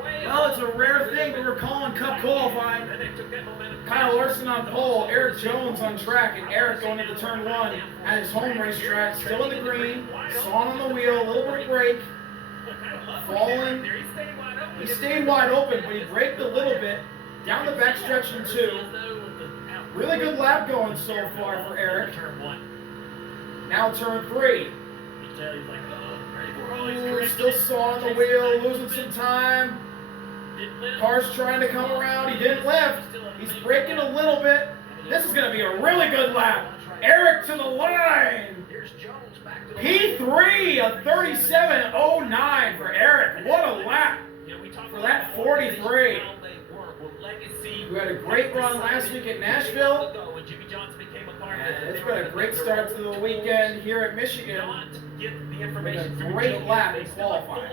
Well, it's a rare thing, but we're calling Cup qualifying. Kyle Larson on pole, Eric Jones on track, and Eric going into turn 1 at his home racetrack, still in the green, sawing on the wheel, a little bit of brake, falling. He stayed wide open, but he braked a little bit, down the backstretch in 2. Really good lap going so far for Eric. Now turn 3. Ooh, still sawing the wheel, losing some time. Car's trying to come around. He didn't lift. He's braking a little bit. This is going to be a really good lap. Eric to the line. P3, a 37.09 for Eric. What a lap for that 43. We had a great run last week at Nashville. And it's been a great start to the weekend here at Michigan. With a great lap in qualifying.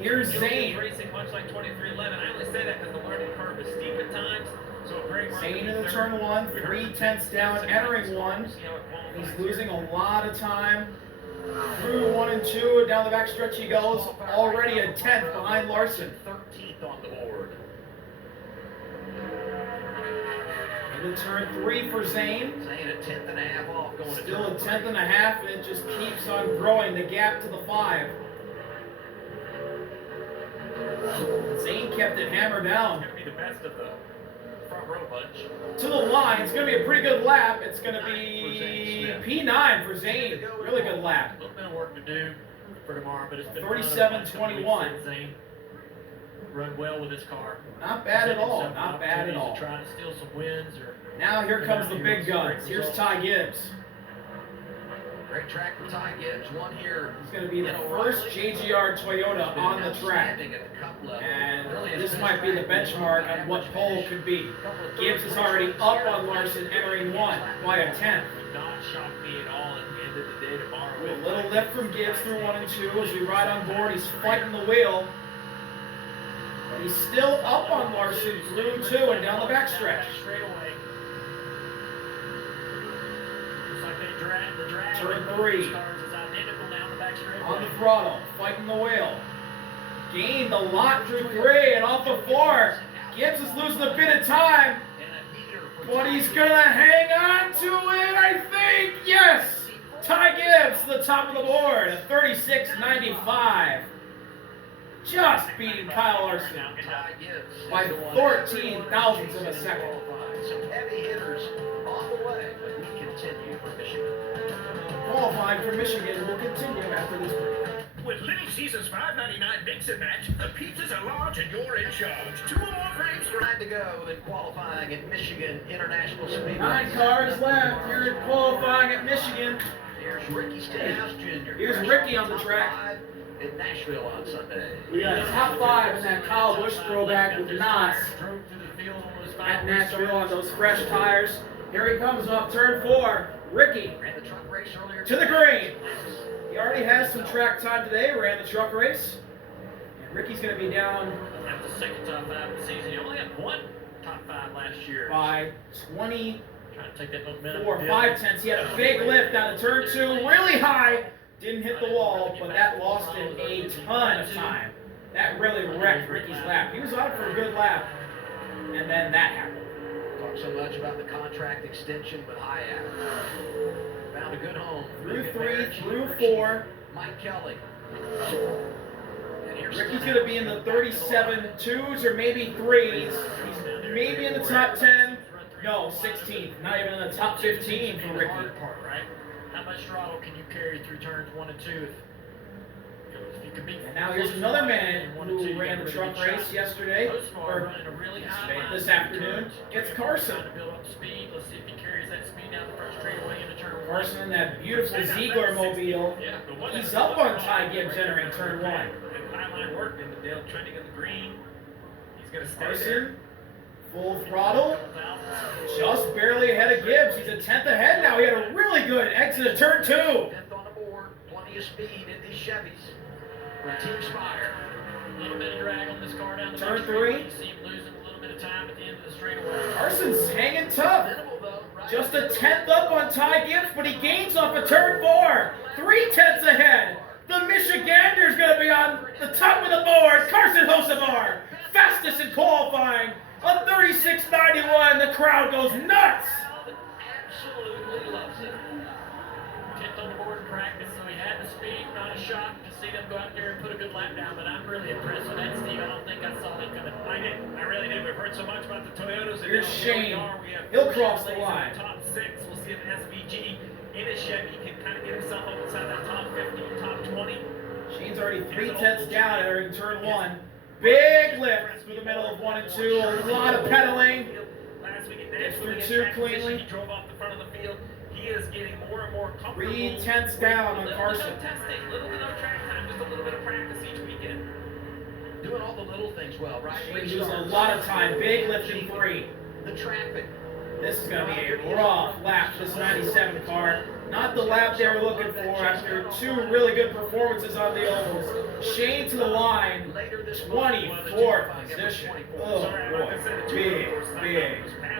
Here's Zane. Zane in the turn 1, 3/10 down, entering 1. He's losing a lot of time. Through 1 and 2, down the backstretch he goes. Already a 10th behind Larson. 13th on the board. Into turn 3 for Zane. Zane a 10th and a half off going to Still a 10th and a half, and it just keeps on growing the gap to the 5. Zane kept it hammered down. It's going to be the best of the front row bunch. To the line, it's going to be a pretty good lap. It's going to be P9 for Zane. Really good lap. A little bit of work to do for tomorrow, but it's been 37.21. Zane run well with his car. Not bad at all. Not bad at all. Trying to steal some wins. Now here comes the big guns. Here's Ty Gibbs. Great track for Ty Gibbs. One here. He's going to be the first JGR Toyota on the track. And this might be the benchmark on what pole could be. Gibbs is already up on Larson, entering 1 by a 10th. Not shock me at all at the end of the day tomorrow. With a little lift from Gibbs through 1 and 2 as we ride on board. He's fighting the wheel. But he's still up on Larson through 2 and down the backstretch. Turn 3. On the throttle, fighting the wheel. Gained a lot through 3 and off of 4. Gibbs is losing a bit of time, but he's gonna hang on to it, I think. Yes! Ty Gibbs to the top of the board, a 36.95. Just beating Kyle Larson by 14 thousandths of a second. Some heavy hitters on the way, but we continue for Michigan. Qualifying for Michigan will continue after this break. With Little Caesars $5.99 mix and match, the pizzas are large and you're in charge. 2 or more frames for 9 to go in qualifying at Michigan International Speedway. 9 cars left here in qualifying at Michigan. Here's Ricky Stenhouse Jr. Here's Ricky on the track. In Nashville on Sunday. We got a top 5 in that Kyle Busch throwback with Nas at Nashville on those fresh tires. Here he comes off turn 4. Ricky to the green. He already has some track time today. Ran the truck race. And Ricky's going to be down. That's the second top 5 of the season. He only had 1 top 5 last year. By 20. Trying to take that momentum. 5/10. He had a big lift down to turn 2. Really high. Didn't hit the wall, but that lost him a ton of time. That really wrecked Ricky's lap. He was on for a good lap, and then that happened. Talk so much about the contract extension with Hayat. Found a good home. Through 3, through 4. Mike Kelly. Ricky's going to be in the 37 2s or maybe 3s. He's maybe in the top 10. No, 16th. Not even in the top 15 for Ricky. How much throttle can you carry through turns 1 and 2? If you can beat. And now here's another man who ran the truck race yesterday, or this afternoon. It's Carson. Let's see if he carries that speed down the first straightaway into turn 1. Carson in that beautiful Ziegler mobile. He's up on Ty Gibbs entering turn 1. Highline work in the Dale trending in the green. He's going to stay Carson, there. full throttle, just barely ahead of Gibbs. He's a 10th ahead now. He had a really good exit of turn 2. 10th on the board, plenty of speed in these Chevys. For Team Spire. A little bit of drag on this car down the turn 3. You see him losing a little bit of time at the end of the straightaway. Carson's hanging tough. Minimal, though, right? Just a 10th up on Ty Gibbs, but he gains off of turn 4. 3/10 ahead. The Michigander's going to be on the top of the board. Carson Hocevar, fastest in qualifying, a 36.91. The crowd goes nuts. Absolutely loves it. Tipped on the board in practice, so he had the speed. Not a shock to see them go out there and put a good lap down, but I'm really impressed with that, Steve. I don't think I saw that coming. I did. I really did. We've heard so much about the Toyotas. And Here's now Shane. we have He'll four cross the Chevrolets in line. Top 6. We'll see if SVG in his Chevy can kind of get himself up inside that top 15, top 20. Shane's already 3/10 down entering turn 1. Big lift through the middle of 1 and 2. A lot of pedaling. Gets through 2 cleanly. He drove off the front of the field. He is getting more and more comfortable. 3/10 down on Carson. Little bit of testing, little bit of track time, just a little bit of practice each weekend. Doing all the little things well, right? Shane losing a lot of time. Big lift in 3. The traffic. This is going to be a rough lap for this 97 car. Not the lap they were looking for after 2 really good performances on the ovals. Shane to the line, 24th position. Oh boy, big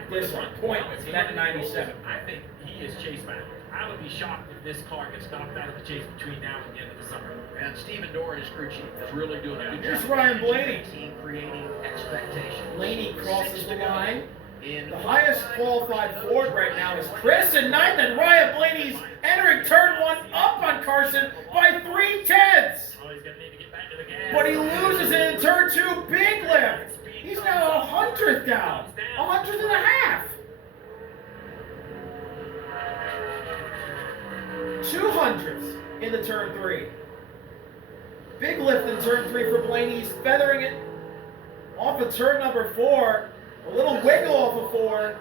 disappointment for that 97. I think he is chase bound. I would be shocked if this car gets knocked out of the chase between now and the end of the summer. And Stephen Dorr and his crew chief is really doing a good Here's job. Ryan Blaney. Team creating expectations. Blaney crosses 6 the to go line. in The highest qualified Ford right now is Chris in 9th, and Ryan Blaney's entering turn 1 up on Carson by 3/10. Oh, he's going to need to get back to the gas. But he loses it in turn 2, big lift. He's now 100th down, 100th and a half. 200ths in the turn 3. Big lift in turn 3 for Blaney. He's feathering it off of turn number 4. A little wiggle off of 4.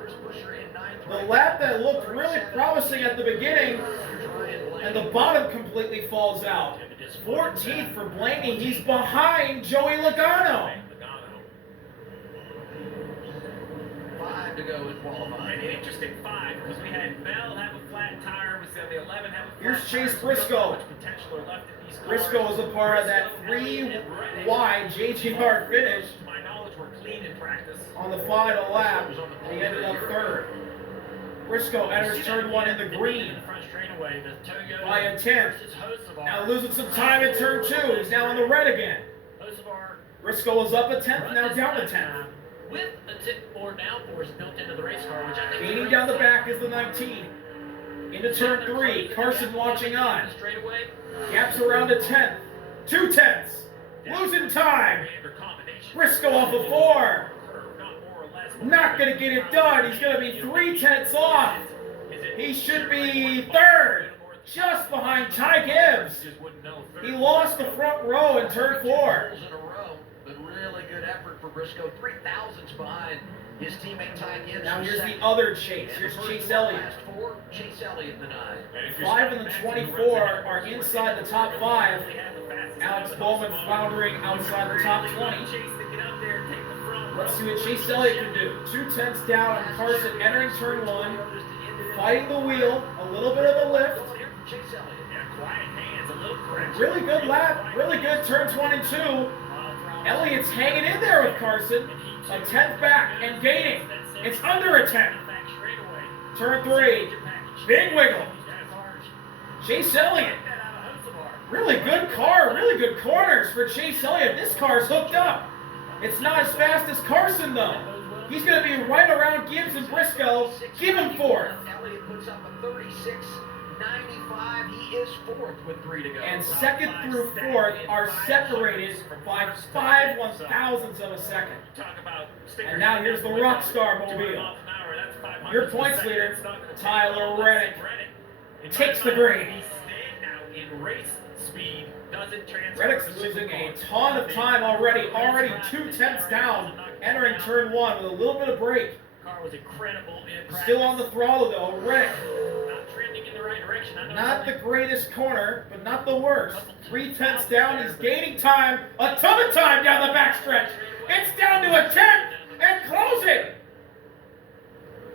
The lap that looked really promising at the beginning, and the bottom completely falls out. 14th for Blaney. He's behind Joey Logano. 5 to go in qualifying. An interesting 5 because we had Bell have a flat tire, we said the 11 have a flat Here's Chase tire. Briscoe. How much potential are left in these cars. Briscoe is a part of that 3-wide JGR finish To my knowledge, we're clean in practice. on the final lap. He ended up 3rd. Briscoe enters turn 1 in the green by a 10th. Now losing some time in turn 2. He's now in the red again. Briscoe is up a 10th, now down a 10th. With a tip or downforce built into the race car, which I think Gaining down the back is the 19. Into turn 3, Carson watching on. Gaps around a 10th. 2/10. Losing time. Briscoe off of 4. Not going to get it done. He's going to be 3/10 off. He should be 3rd. Just behind Ty Gibbs. He lost the front row in turn 4. in a row, but really good effort for Briscoe. 3,000s behind his teammate Ty Gibbs. Now for here's the second. other Chase. And Here's the first Chase four, Elliott. last 4, Chase Elliott the 9. 5 and the 24 are inside the top 5. Alex Bowman floundering outside the top 20. Let's see what Chase Elliott can do. 2/10 down on Carson entering turn 1. Fighting the wheel. A little bit of a lift. Chase Elliott. Quiet hands, a little correction. Really good lap. Really good turn 1 and 2. Elliott's hanging in there with Carson. A 10th back and gaining. It's under a 10th. Turn 3. Big wiggle. Chase Elliott. Really good car. Really good corners for Chase Elliott. This car's hooked up. It's not as fast as Carson, though. He's going to be right around Gibbs and Briscoe. Give him 4th. Elliott puts up a 36.95. He is 4th with 3 to go. And 2nd through 4th are separated by 5 1,000ths of a second. And now here's the Rockstar Mobile. Your points leader, Tyler Reddick, takes the green. Reddick's losing a ton of time already. Already 2/10 down, entering turn 1 with a little bit of brake. Car was incredible in practice. Still on the throttle though. Reddick, Not trending in the right direction. I know not the greatest corner, but not the worst. 3/10 down, he's gaining time. A ton of time down the backstretch. It's down to a 10th and closing.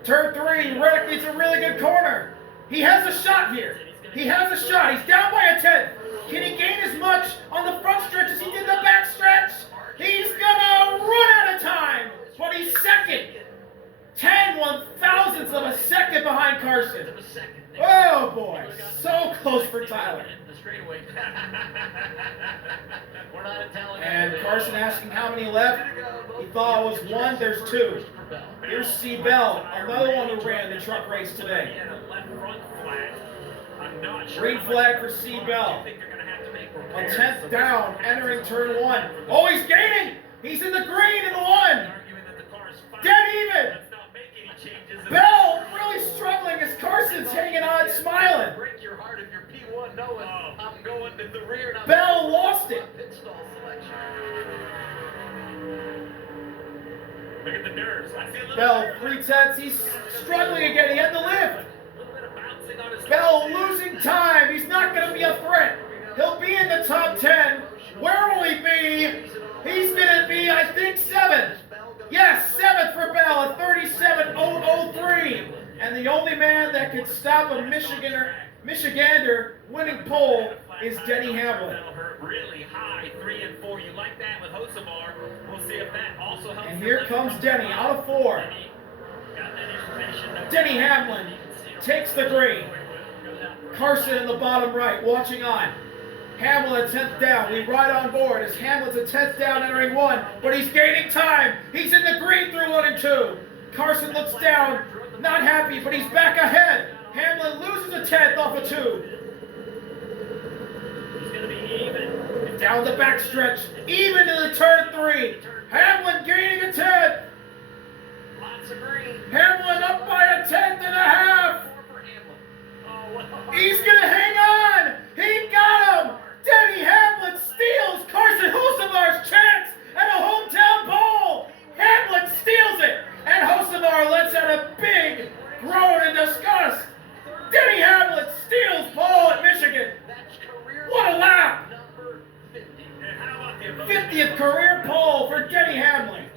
Turn 3, Reddick needs a really good corner. He has a shot here. He has a shot. He's down by a 10th. Can he gain as much on the front stretch as he did the back stretch? He's gonna run out of time, but he's 2nd. 10 1,000ths of a second behind Carson. Oh boy, so close for Tyler. Carson asking how many left. He thought it was one. There's two. Here's C. Bell, another one who ran the truck race today. Green flag for C. Bell. A 10th down, entering turn 1. Oh, he's gaining! He's in the green in the 1. Dead even! Bell really struggling as Carson's hanging on, smiling. Break your heart if you're P1 knowing I'm going to the rear. And I'm Bell lost it. Pit stall selection. Look at the nerves. I see a little Bell, nerve. 3/10. He's struggling again. He had to lift. A little bit of bouncing on his Bell losing time. He's not going to be a threat. He'll be in the top 10. Where will he be? He's going to be, I think, 7th. Yes, 7th for Bell at 37.003. And the only man that can stop a Michigander winning pole is Denny Hamlin. Really high, 3 and 4. You like that with Hocevar? We'll see if that also helps. And here comes Denny out of 4. Denny Hamlin takes the green. Carson in the bottom right, watching on. Hamlin at 10th down. We ride on board as Hamlin's at 10th down, entering 1, but he's gaining time. He's in the green through 1 and 2. Carson looks down, not happy, but he's back ahead. Hamlin loses a 10th off a 2. He's going to be even. Down the backstretch, even to the turn 3. Hamlin gaining a 10th. Lots of green. Hamlin up by a 10th and a half. Oh, wow. He's going to hang on. He got him. Denny Hamlin steals Carson Hocevar's chance at a hometown pole. Hamlin steals it, and Hocevar lets out a big groan in disgust. Denny Hamlin steals pole at Michigan. What a lap! 50th career pole for Denny Hamlin.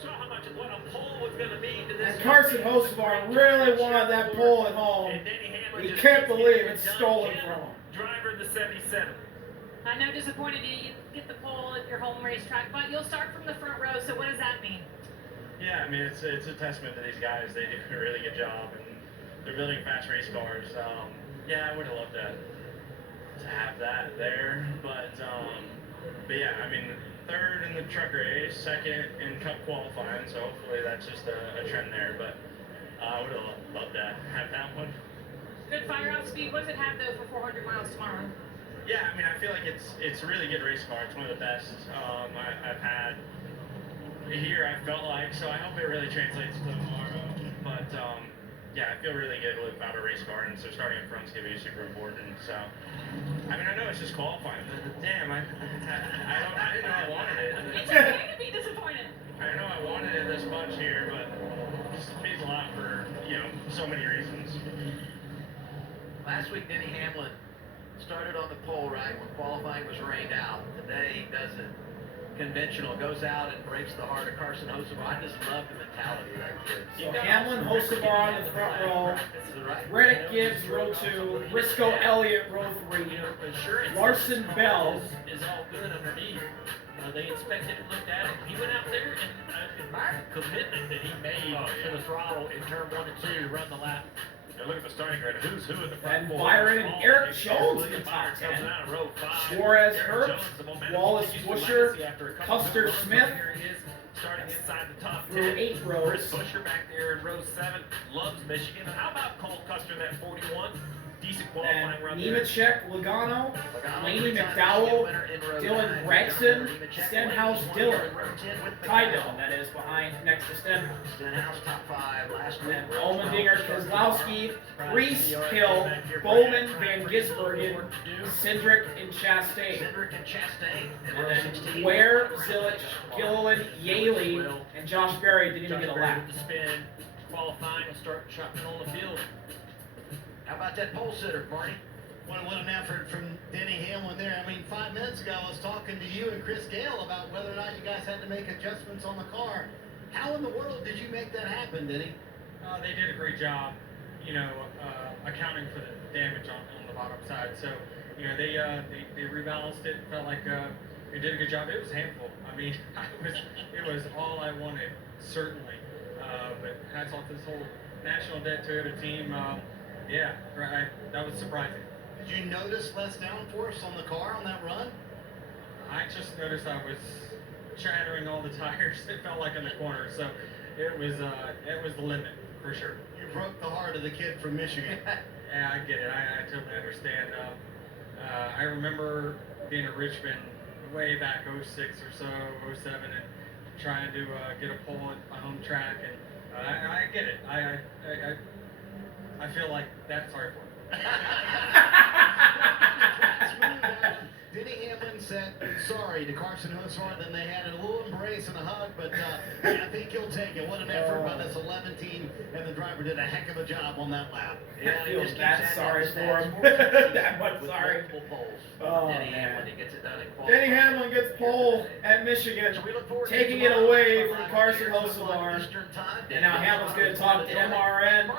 And Carson Hocevar really wanted that pole at home. He can't believe it's stolen from him. Driver of the 77. I know disappointed you get the pole at your home racetrack, but you'll start from the front row, so what does that mean? Yeah, I mean, it's a testament to these guys. They do a really good job, and they're building fast race cars. Yeah, I would have loved to have that there, but yeah, I mean, 3rd in the truck race, 2nd in Cup qualifying, so hopefully that's just a trend there, but I would have loved to have that one. Good fire-off speed. What does it have, though, for 400 miles tomorrow? Yeah, I mean, I feel like it's a really good race car. It's one of the best I've had here, I felt like, so I hope it really translates to tomorrow. But yeah, I feel really good about a race car, and so starting up front's going to be super important. So, I mean, I know it's just qualifying, but damn, I didn't know I wanted it. It's okay to be disappointed. I know I wanted it this much here, but it just means a lot for, so many reasons. Last week, Denny Hamlin started on the pole right when qualifying was rained out. Today, he does it conventional, goes out and breaks the heart of Carson Hocevar. I just love the mentality of that kid. So Hamlin, Hocevar on the front row. Reddick Gibbs, row 2. Briscoe Elliott, row 3. Larson Bell. Is all good underneath. They inspected it, looked at it. He went out there and admired the commitment that he made to the throttle in turn 1 and 2 to run the lap. Now look at the starting grid. Who's who at the front? And Byron and Eric Jones in the top 10. Suarez Herbst, Wallace Busher, Custer Smith. Starting inside the top 10. Through 8 rows. Chris Busher back there in row 7 loves Michigan. How about Cole Custer, that 41? Decent qualifying run there. Nemechek, Logano, Laney McDowell, Dylan Gregson, Stenhouse Dillon. Ty Dillon, that is, behind next to Stenhouse. Stenhouse top 5 last week. And Allmendinger, Kozlowski, Reese, Hill, Bowman, Van Gisbergen, Cindric, and Chastain. Cindric and Chastain. And then Ware, Zilich, Gilliland, Yaley, and Josh Berry didn't even get a lap. The spin, qualifying, will start shopping on the field. How about that pole sitter, Barney? What an effort from Denny Hamlin there. I mean, 5 minutes ago, I was talking to you and Chris Gale about whether or not you guys had to make adjustments on the car. How in the world did you make that happen, Denny? They did a great job, accounting for the damage on the bottom side. So, they rebalanced it. Felt like they did a good job. It was a handful. I mean, it was all I wanted, certainly. But hats off to this whole National Debt Toyota team. Yeah, that was surprising. Did you notice less downforce on the car on that run? I just noticed I was shattering all the tires. It felt like in the corner. So it was the limit for sure. You broke the heart of the kid from Michigan. Yeah, I get it. I totally understand. I remember being in Richmond way back 06 or so, 07, and trying to get a pole at my home track, and I get it. I feel like that's sorry for it. Denny Hamlin said sorry to Carson Hosvar, then they had a little embrace and a hug, but I think he'll take it. What an effort by this 11 team, and the driver did a heck of a job on that lap. Yeah, I feel that sorry for him. That much sorry. Oh, Denny man. Hamlin, he gets it done in qualifying. Denny Hamlin gets pole at Michigan, So we look forward to taking it tomorrow away for from live Carson appearance of Hosvar. Eastern Time. And now Hamlin's going to talk to MRN.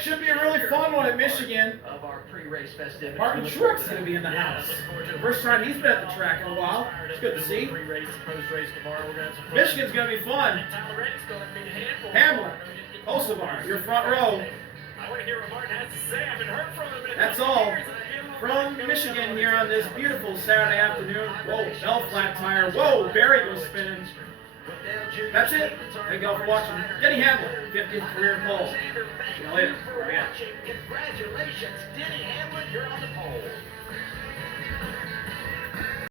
Should be a really fun one at Michigan. Of our pre-race festivities. Martin We look forward Truex to going to be in the Yeah, house. looking forward to it. First time he's been at the track in a while. It's good to see. Pre-race, post-race tomorrow. We're gonna have some fun. Michigan's going to be fun. And Tyler Reddick's going to be a handful. Hamlin, Hosvar, your front row. I want to hear what Martin has to say. I haven't heard from him in a That's couple all. years, and I give him a From break. Michigan here on this beautiful Saturday afternoon. Whoa, bell flat tire. Whoa, Barry goes spinning. That's it. Thank you all for watching. Denny Hamlin, 50th career pole. See you later. Congratulations, Denny Hamlin, you're on the pole.